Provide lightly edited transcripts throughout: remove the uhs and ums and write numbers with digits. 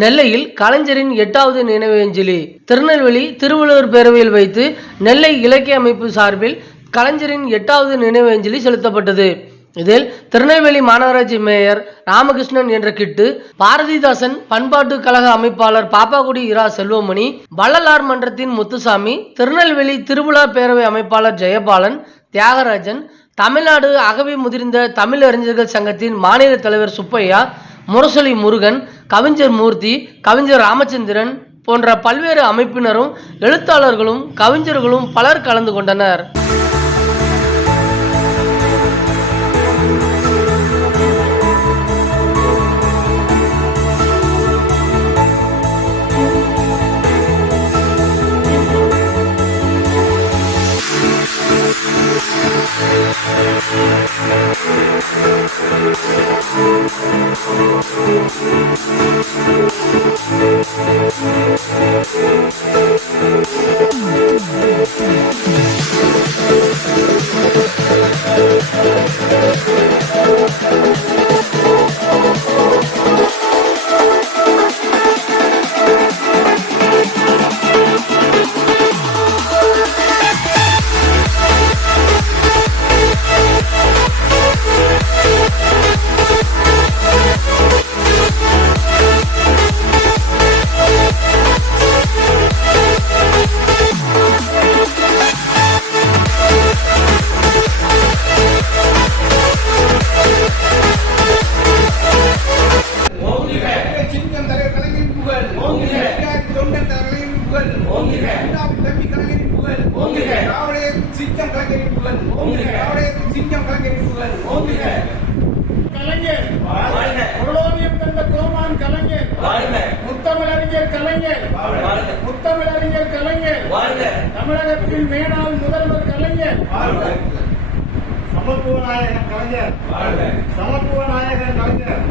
நெல்லையில் கலைஞரின் 8வது நினைவஞ்சலி திருநெல்வேலி திருவள்ளுவர் பேரவையில் வைத்து நெல்லை இலக்கிய அமைப்பு சார்பில் கலைஞரின் 8வது நினைவஞ்சலி செலுத்தப்பட்டது. இதில் திருநெல்வேலி மாநகராட்சி மேயர் ராமகிருஷ்ணன் என்ற கிட்டு, பாரதிதாசன் பண்பாட்டு கழக அமைப்பாளர் பாப்பாக்குடி இரா செல்வமணி, வள்ளலார் மன்றத்தின் முத்துசாமி, திருநெல்வேலி திருவிழா பேரவை அமைப்பாளர் ஜெயபாலன், தியாகராஜன், தமிழ்நாடு அகவி முதிர்ந்த தமிழ் அறிஞர்கள் சங்கத்தின் மாநில தலைவர் சுப்பையா, முரசொலி முருகன், கவிஞர் மூர்த்தி, கவிஞர் ராமச்சந்திரன் போன்ற பல்வேறு அமைப்பினரும் எழுத்தாளர்களும் கவிஞர்களும் பலர் கலந்து கொண்டனர். தமிழகத்தின் மேலாள் முதல்வர் கலைஞர், சமத்துவ நாயகன் கலைஞர், சமத்துவ நாயகன் கலைஞர்,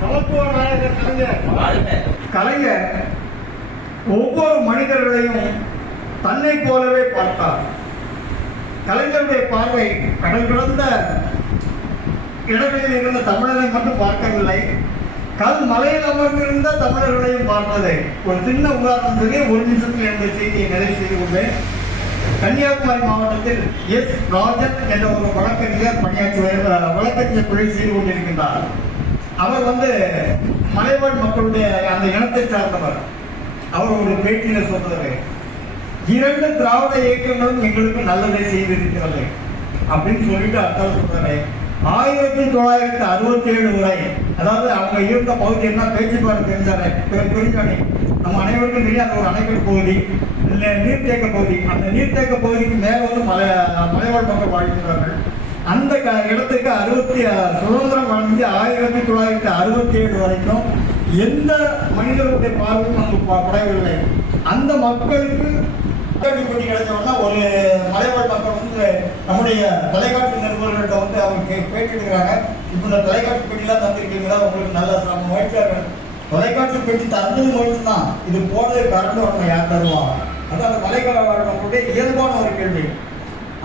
சமத்துவ நாயகன் கலைஞர். கலைஞர் ஒவ்வொரு மனிதர்களையும் தன்னை போலவே பார்த்தார். கலைஞருடைய பார்வை கடல் கடந்த இடங்களில் இருந்த தமிழரை மட்டும் பார்க்கவில்லை, கல் மலையில் அமர்ந்திருந்த தமிழர்களையும் பார்த்தது. ஒரு சின்ன உதாரணம் சொல்லி ஒரு நிமிஷத்தில் என்ற செய்தியை நிறைவு செய்து கொண்டேன். கன்னியாகுமரி மாவட்டத்தில் எஸ் ராஜன் என்ற ஒரு வழக்கறிஞர் வழக்கறிஞர் தொழில் செய்து கொண்டிருக்கின்றார். அவர் மலைவாழ் மக்களுடைய அந்த இனத்தை சார்ந்தவர். அவர் ஒரு பேட்டியில் சொல்றது, 2 திராவிட இயக்கங்களும் எங்களுக்கு நல்லதை செய்திருக்கிறது அப்படின்னு சொல்லிட்டு அர்த்தம் சொல்றாரு. 1967 வரை, அதாவது அவங்க இருந்த பகுதி என்ன பேச்சுப்பாடு பெருஞ்சாணி, நம்ம அனைவருக்கும் தெரியாத ஒரு அணைக்கட்டு பகுதி, நீர்த்தேக்க பகுதி. அந்த நீர்த்தேக்க பகுதிக்கு மேல மலைவாழ் மக்கள் வாழ்கிறார்கள். அந்த இடத்துக்கு சுதந்திரம் அடைஞ்சு 1967 வரைக்கும் எந்த மனிதர்களுடைய பார்வையும் அங்கு படவில்லை. அந்த மக்களுக்கு போட்டி கிடைச்சோம்னா ஒரு மலைவாழ் மக்கள் நம்முடைய தொலைக்காட்சி நிருபர்கள்ட்ட அவங்க பேட்டிருக்கிறாங்க, இப்ப இந்த தொலைக்காட்சி பெட்டிலாம் தந்திருக்கீங்களா, உங்களுக்கு நல்ல முயற்சியாக தொலைக்காட்சி பெட்டி தந்தது முயற்சி தான், இது போனது கரண்ட் வரணும் யார் தருவாங்க. அது அந்த மலைவாழ் மக்களுடைய இயல்பான ஒரு கேள்வி.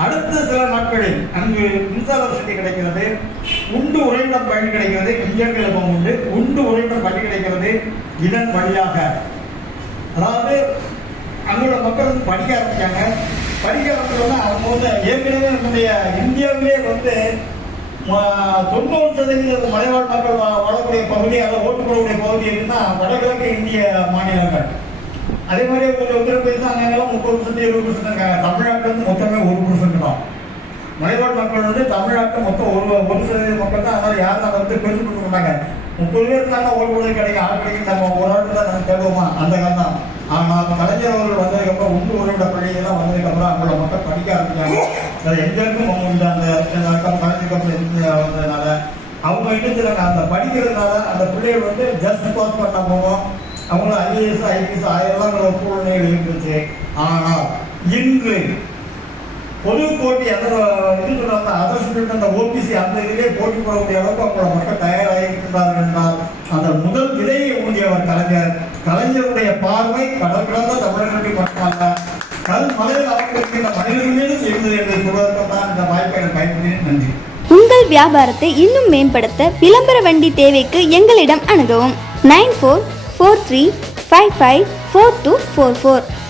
அடுத்த சில நாட்களில் அங்கு மின்சார வசதி கிடைக்கிறது, உண்டு உறைவிடம் பள்ளி கிடைக்கிறது, இயற்கையிலும் உண்டு உண்டு உறைவிடம் பள்ளி கிடைக்கிறது. இதன் வழியாக அதாவது அங்குள்ள மக்கள் படிக்க ஆரம்பிச்சாங்க. படிக்க ஆரம்பிச்சோன்னா அவங்க ஏற்கனவே நம்முடைய இந்தியாவிலே 90% மலைவாழ் மக்கள் வாழக்கூடிய பகுதி, அதை ஓட்டுக்கூடிய பகுதி இருக்குன்னா வடகிழக்கு இந்திய மாநிலங்கள். அதே மாதிரி உத்தரப்பிரதேசம் அங்கெல்லாம் 30% 20% இருக்காங்க. தமிழ்நாட்டில் மொத்தமே 1% தான் மலைவாழ் மக்கள். தமிழ்நாட்டில் மொத்தம் 1% மக்கள் தான். அதனால யாரும் அதை பெருசு கொடுக்க மாட்டாங்க. 30 பேர் இருந்தாலும் ஓட்டு கிடைக்கும், ஆள் கிடைக்கும், நம்ம ஒரு ஆண்டு தான் நம்ம தேடுவோமா அந்த காலம் தான். ஆனால் கலைஞர் அவர்கள் வந்ததுக்கப்புறம் உண்டு உறவிட பள்ளியெல்லாம் வந்ததுக்கப்புறம் அவங்களோட மக்கள் படிக்க ஆரம்பிச்சாங்க. எங்கேருக்கும் அவங்க அந்த கலைஞர் வந்ததுனால அவங்க என்ன அந்த படிக்கிறதுனால அந்த பிள்ளைகள் ஜஸ்ட் பாஸ் பண்ண போவோம், அவங்களும் IAS IPS ஆயிரம்லாம் சூழ்நிலைகள் இருந்துச்சு. ஆனால் இன்று பொது போட்டி அந்த OBC அந்த இதிலே போட்டி போடக்கூடிய அளவுக்கு அவங்களோட மக்கள் தயாராக இருக்கின்றார்கள் என்றால் அந்த முதல் விதையை ஊண்டியவர் கலைஞர். கலைஞருடைய பார்வை கடல் கடந்த தமிழர்களுக்கு மட்டுமல்ல, கல் மலையில் அவர்களுக்கு மனிதர்கள் மீது இருந்தது என்று சொல்வதற்கான இந்த வாய்ப்பை பயன்படுத்தினேன். நன்றி. உங்கள் வியாபாரத்தை இன்னும் மேம்படுத்த விளம்பர வண்டி தேவைக்கு எங்களிடம் அணுகவும். 94 43554244.